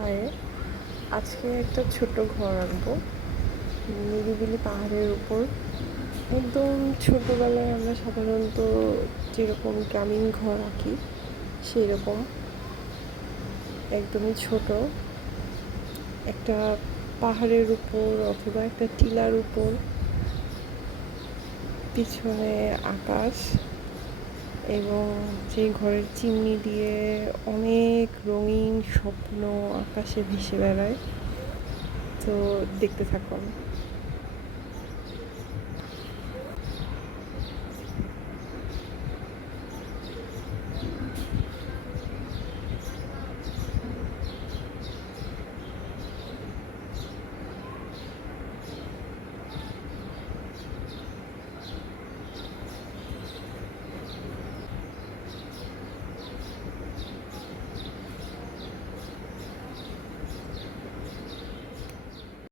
High, আজকে একটা ছোট্ট ঘর আঁকবো নিরিবিলি পাহাড়ের উপর। একদম ছোটোবেলায় আমরা সাধারণত যেরকম গ্রামীণ ঘর আঁকি সেই রকম একদমই ছোট একটা পাহাড়ের উপর অথবা একটা টিলার উপর, পিছনে আকাশ এবং সেই ঘরের চিমনি দিয়ে অনেক রঙিন স্বপ্ন আকাশে ভেসে বেড়ায়। তো দেখতে থাকুন।